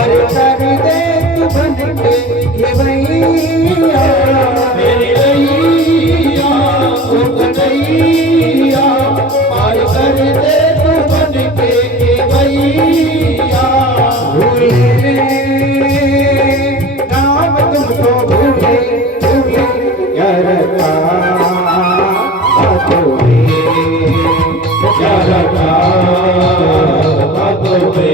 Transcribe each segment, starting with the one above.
पार कर दे तू बन के खेवैया मेरी रैया ओ कन्हैया पार कर दे तू बन के खेवैया भूले राम तुमको भूले भूले क्या रखा बातों में क्या रखा बातों में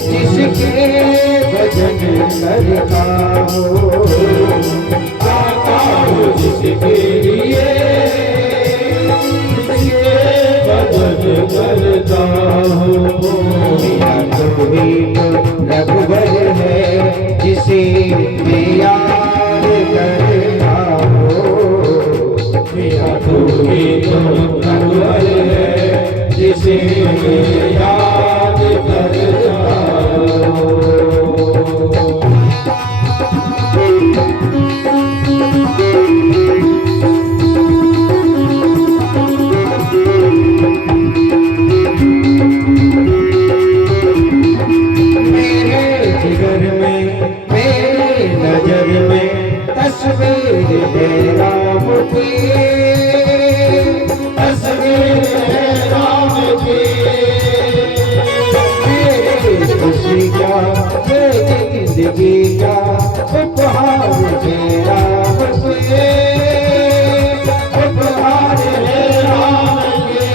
जिसके भजन करता हो आता हो जिसके लिए जिसके भजन करता हो मेरा तो भी रघुबर है जिसे मैं याद करता हो मेरा तो भी रघुबर है जिसे मैं याद करता मेरे जिगर में मेरे नजर में तस्वीर है राम की तस्वीर है राम की खुशी का जिंदगी का उपहार है राम के उपहार है राम के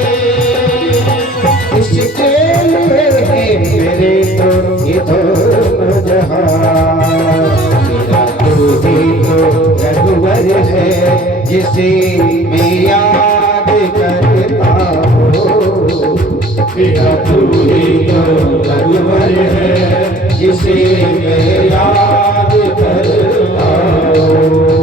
इसके लिए मेरे तो ये दोनों जहां मेरा तू ही तो रघुवर है जिसे मैं याद करता हूँ मेरा तू ही तो रघुवर है जिसे मैं याद करता हूँ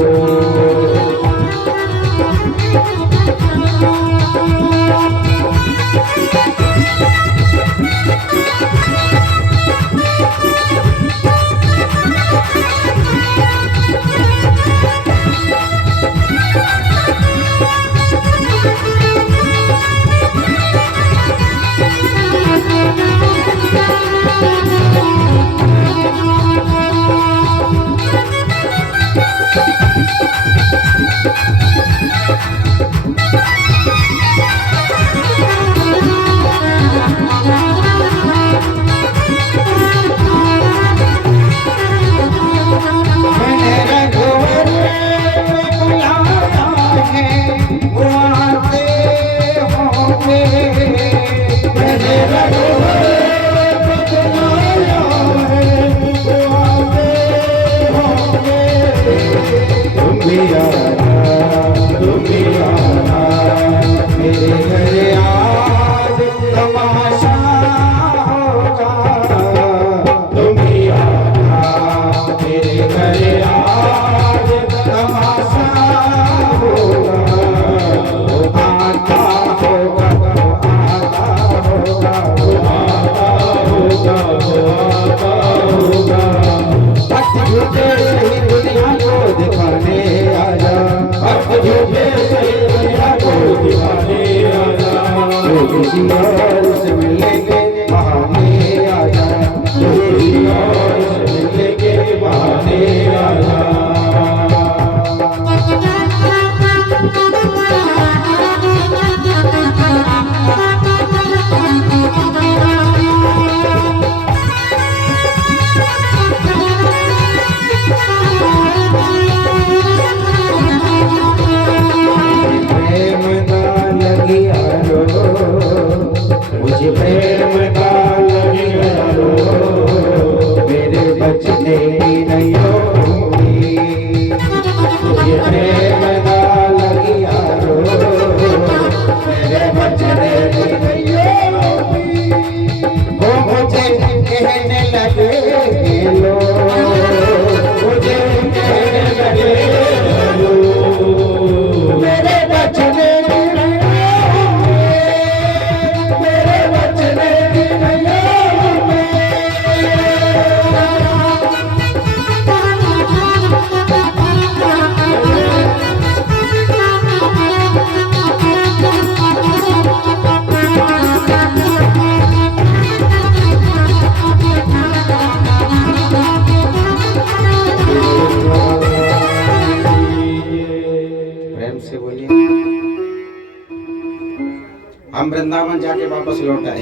हम वृंदावन जाके वापस लौट आए।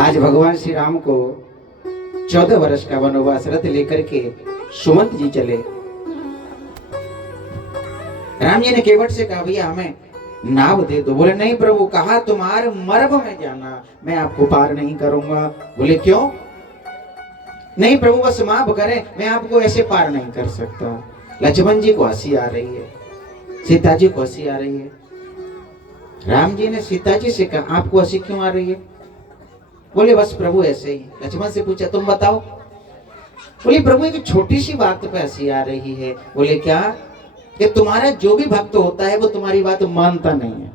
आज भगवान श्री राम को 14 वर्ष का वनवास रथ लेकर के सुमंत जी चले। राम जी ने केवट से कहा भैया हमें नाव दे दो। बोले नहीं प्रभु, कहा तुम्हारे मर्भ में जाना, मैं आपको पार नहीं करूंगा। बोले क्यों? नहीं प्रभु बस माफ करें, मैं आपको ऐसे पार नहीं कर सकता। लक्ष्मण जी को हंसी आ रही है, सीता जी को हंसी आ रही है। राम जी ने सीता जी से कहा आपको हंसी क्यों आ रही है? बोले बस प्रभु ऐसे ही। लक्ष्मण से पूछा तुम बताओ। बोले प्रभु एक छोटी सी बात पे हंसी आ रही है। बोले क्या? कि तुम्हारा जो भी भक्त होता है वो तुम्हारी बात मानता नहीं है।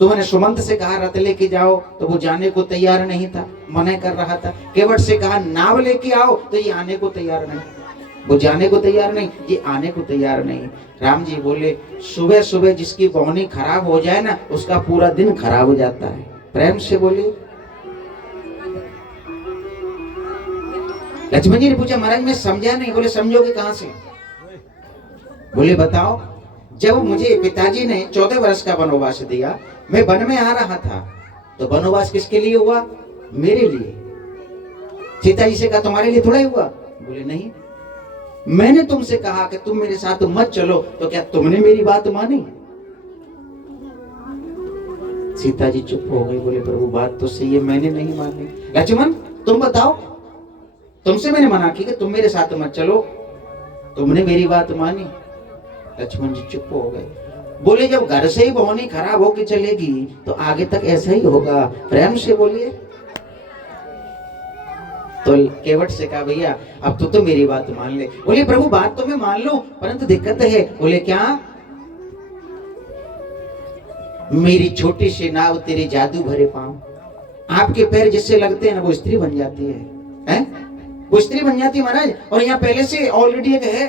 तुमने सुमंत से कहा रथ लेके जाओ तो वो जाने को तैयार नहीं था, मना कर रहा था। केवट से कहा नाव लेके आओ तो ये आने को तैयार नहीं, वो जाने को तैयार नहीं, ये आने को तैयार नहीं। राम जी बोले सुबह सुबह जिसकी बोहनी खराब हो जाए ना उसका पूरा दिन खराब हो जाता है। प्रेम से बोलिए। लक्ष्मण जी ने पूछा महाराज मैं समझा नहीं। बोले समझोगे कहां से? बोले बताओ। जब मुझे पिताजी ने 14 वर्ष का वनवास दिया, मैं वन में आ रहा था, तो वनवास किसके लिए हुआ? मेरे लिए। सीता जी से कहा तुम्हारे लिए थोड़ा ही हुआ? बोले नहीं, मैंने तुमसे कहा कि तुम मेरे साथ मत चलो, तो क्या तुमने मेरी बात मानी? सीता जी चुप हो गई। बोले प्रभु बात तो सही है, मैंने नहीं मानी। लक्ष्मण तुम बताओ, तुमसे मैंने मना की कि तुम मेरे साथ मत चलो, तुमने मेरी बात मानी? लक्ष्मण जी चुप हो गए। बोले जब घर से ही बोहनी खराब होके चलेगी तो आगे तक ऐसा ही होगा। प्रेम से बोलिए। तो केवट से कहा भैया अब तो मेरी बात मान ले। बोले प्रभु बात तो मैं मान लूं, परंतु दिक्कत है। बोले क्या? मेरी छोटी सी नाव तेरे जादू भरे पांव, आपके पैर जिससे लगते हैं ना वो स्त्री बन जाती है, हैं? वो स्त्री बन जाती है महाराज। और यहाँ पहले से ऑलरेडी एक है,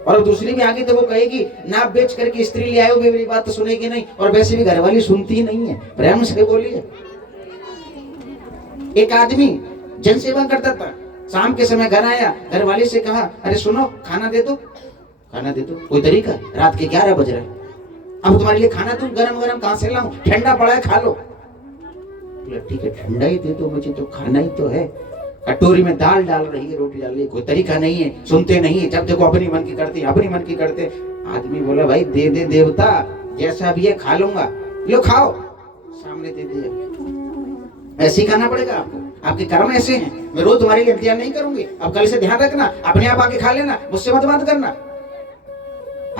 और दूसरी भी आगे तो वो कहेगी नाव बेच करके स्त्री ले आए, मेरी बात तो सुनेगी नहीं, और वैसे भी घरवाली सुनती ही नहीं है। प्रेम से बोलिए। एक आदमी जनसेवा करता था, शाम के समय घर आया, घरवाली से कहा अरे सुनो खाना दे दो। खाना दे दो? कोई तरीका? रात के 11 बज रहे, अब तुम्हारे लिए खाना तुम गरम गरम कहां से लाऊं? ठंडा पड़ा है खा लो। ठीक है ठंडा ही दे दो, मुझे तो खाना ही तो है। कटोरी में दाल डाल रही है, रोटी डाल रही है, कोई तरीका नहीं है, सुनते नहीं है, जब देखो अपनी मन की करते, अपनी मन की करते। आदमी बोला भाई दे दे देवता, जैसा भी है खा लूंगा, लो खाओ। सामने दे दिया। ऐसे ही खाना पड़ेगा आपको, आपके कर्म ऐसे हैं, मैं रोज तुम्हारे लिए इंतजार नहीं करूंगी, अब कल से ध्यान रखना, अपने आप आके खा लेना, मुझसे मत बात करना।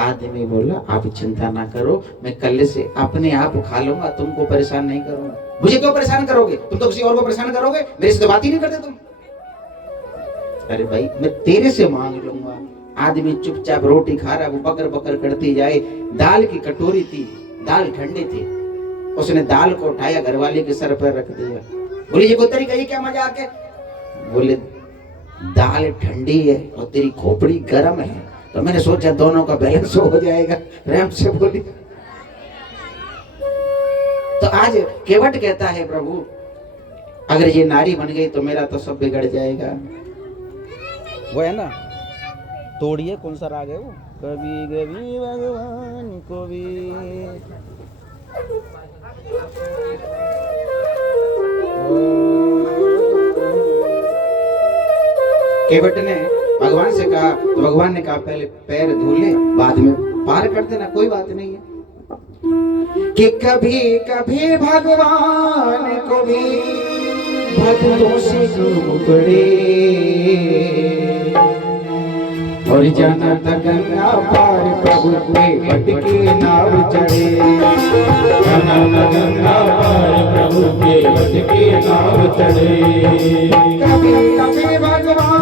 आदमी बोला आप चिंता ना करो, मैं कल से अपने आप खा लूंगा, तुमको परेशान नहीं करूंगा। मुझे क्यों परेशान करोगे? तुम तो किसी और को परेशान करोगे, मेरे से तो बात ही नहीं करते तुम। अरे भाई मैं तेरे से मांग लूंगा। आदमी चुपचाप रोटी खा रहा, वो बकर बकर करती जाए। दाल की कटोरी थी, दाल ठंडी थी, उसने दाल को उठाया, घरवाले के सर पर रख दिया। बोले ये कोई तरीका? ये क्या मजाक है? बोले दाल ठंडी है और तेरी खोपड़ी गर्म है, तो मैंने सोचा दोनों का बैलेंस हो जाएगा। प्रेम से बोली। तो आज केवट कहता है प्रभु अगर ये नारी बन गई तो मेरा तो सब बिगड़ जाएगा। वो है ना, तोड़िए कौन सा राग है वो? कभी कभी भगवान को भी। केवट ने भगवान से कहा, तो भगवान ने कहा पहले पैर धो ले, बाद में पार कर देना, कोई बात नहीं है। कि कभी कभी भगवान को भी भक्तों से डूब पड़े, और जाना था गंगा पार प्रभु केवट की नाव चढ़े। जाना था गंगा पार प्रभु केवट की नाव चढ़े। कभी कभी भगवान